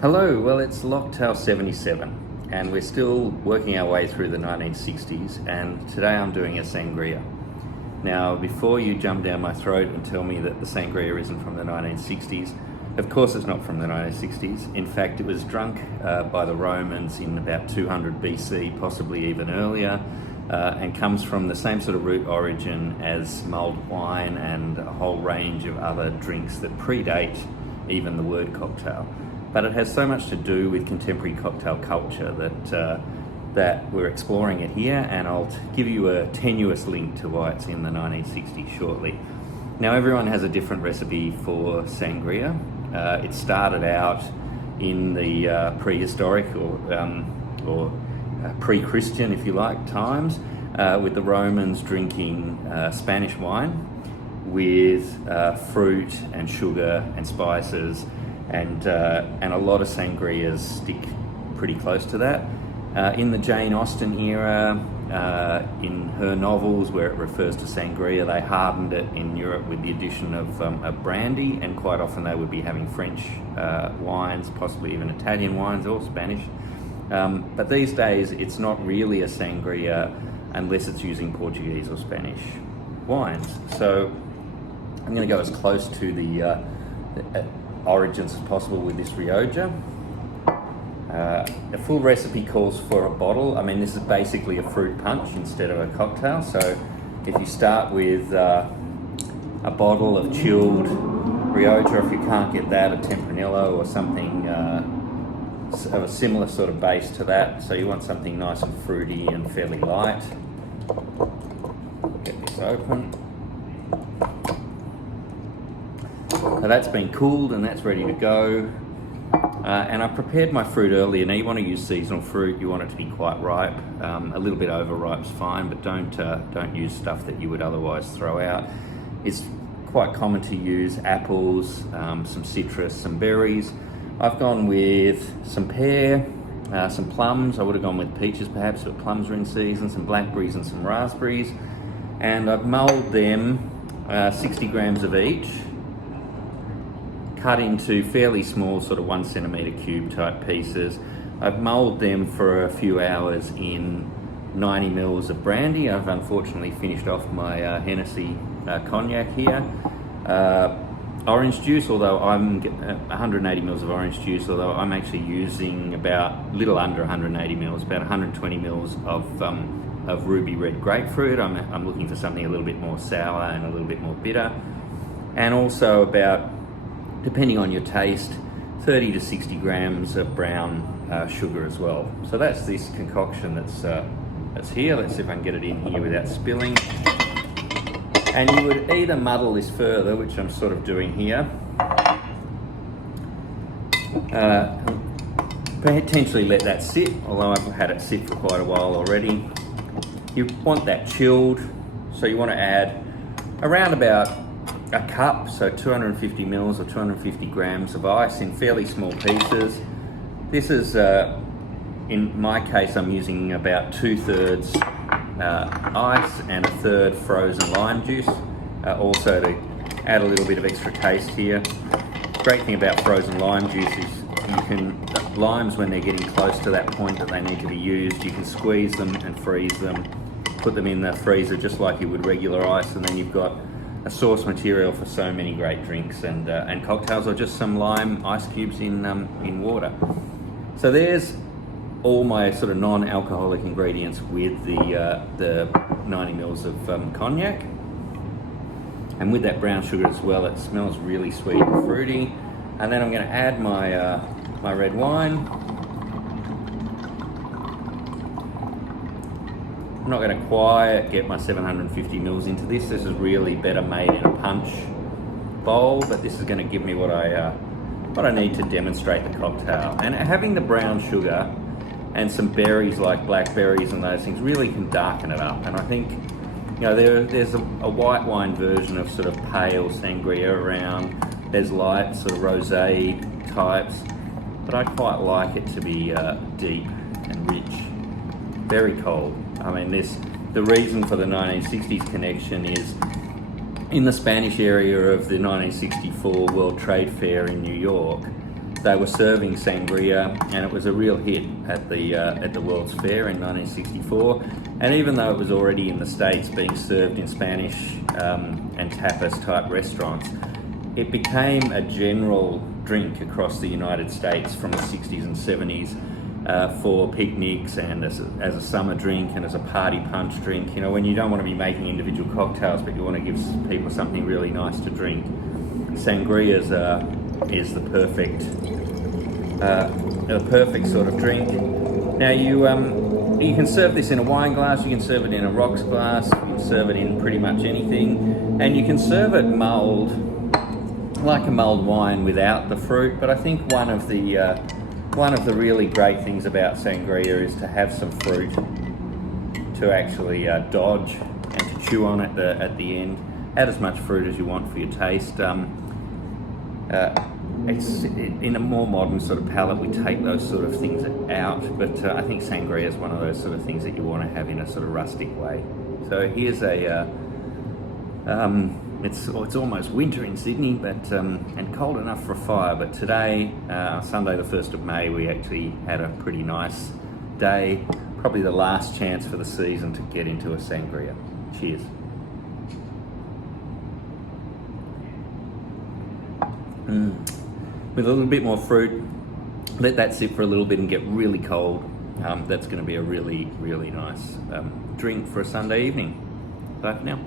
Hello, well it's Locktail 77 and we're still working our way through the 1960s, and today I'm doing a sangria. Now before you jump down my throat and tell me that the sangria isn't from the 1960s, of course it's not from the 1960s. In fact, it was drunk by the Romans in about 200 BC, possibly even earlier, and comes from the same sort of root origin as mulled wine and a whole range of other drinks that predate even the word cocktail. But it has so much to do with contemporary cocktail culture that we're exploring it here, and I'll give you a tenuous link to why it's in the 1960s shortly. Now everyone has a different recipe for sangria. It started out in the prehistoric or pre-Christian, if you like, times, with the Romans drinking Spanish wine with fruit and sugar and spices. And a lot of sangrias stick pretty close to that. In the Jane Austen era, in her novels where it refers to sangria, they hardened it in Europe with the addition of brandy, and quite often they would be having French wines, possibly even Italian wines or Spanish. But these days it's not really a sangria unless it's using Portuguese or Spanish wines. So I'm going to go as close to the origins as possible with this rioja. The full recipe calls for a bottle. I mean, this is basically a fruit punch instead of a cocktail. So if you start with a bottle of chilled rioja, if you can't get that, a Tempranillo or something of a similar sort of base to that. So you want something nice and fruity and fairly light. Get this open. So that's been cooled and that's ready to go. And I prepared my fruit earlier. Now you want to use seasonal fruit. You want it to be quite ripe. A little bit overripe is fine, but don't use stuff that you would otherwise throw out. It's quite common to use apples, some citrus, some berries. I've gone with some pear, some plums. I would have gone with peaches perhaps, but plums are in season, some blackberries and some raspberries. And I've mulled them 60 grams of each, cut into fairly small, sort of 1 centimetre cube type pieces. I've mulled them for a few hours in 90 mils of brandy. I've unfortunately finished off my Hennessy cognac here. Orange juice, although I'm 180 mils of orange juice, although I'm actually using about little under 180 mils, about 120 mils of ruby red grapefruit. I'm looking for something a little bit more sour and a little bit more bitter. And also about, depending on your taste, 30 to 60 grams of brown sugar as well. So that's this concoction that's here. Let's see if I can get it in here without spilling. And you would either muddle this further, which I'm sort of doing here, potentially let that sit, although I've had it sit for quite a while already. You want that chilled, so you want to add around about a cup, so 250 mils or 250 grams of ice in fairly small pieces. This is, in my case, I'm using about 2/3 ice and 1/3 frozen lime juice, also to add a little bit of extra taste here. Great thing about frozen lime juice is limes, when they're getting close to that point that they need to be used, you can squeeze them and freeze them, put them in the freezer just like you would regular ice, and then you've got a source material for so many great drinks and cocktails, or just some lime ice cubes in water. So there's all my sort of non-alcoholic ingredients with the 90 mils of cognac, and with that brown sugar as well. It smells really sweet and fruity. And then I'm going to add my red wine. I'm not going to quite get my 750 mils into this. This is really better made in a punch bowl, but this is going to give me what I need to demonstrate the cocktail. And having the brown sugar and some berries like blackberries and those things really can darken it up. And I think, you know, there's a white wine version of sort of pale sangria around. There's light sort of rosé types, but I quite like it to be deep and rich, very cold. I mean, the reason for the 1960s connection is in the Spanish area of the 1964 World Trade Fair in New York, they were serving sangria, and it was a real hit at the World's Fair in 1964. And even though it was already in the States being served in Spanish and tapas type restaurants, it became a general drink across the United States from the 60s and 70s for picnics and as a summer drink and as a party punch drink. You know, when you don't want to be making individual cocktails but you want to give people something really nice to drink, sangria is the perfect sort of drink. Now you can serve this in a wine glass, you can serve it in a rocks glass, you can serve it in pretty much anything, and you can serve it mulled, like a mulled wine without the fruit. But I think one of the really great things about sangria is to have some fruit to actually dodge and to chew on at the end. Add as much fruit as you want for your taste. It's in a more modern sort of palate, we take those sort of things out, but I think sangria is one of those sort of things that you want to have in a sort of rustic way. So here's it's almost winter in Sydney, but and cold enough for a fire. But today, Sunday the 1st of May, we actually had a pretty nice day. Probably the last chance for the season to get into a sangria. Cheers. With a little bit more fruit, let that sit for a little bit and get really cold. That's going to be a really, really nice drink for a Sunday evening. Bye for now.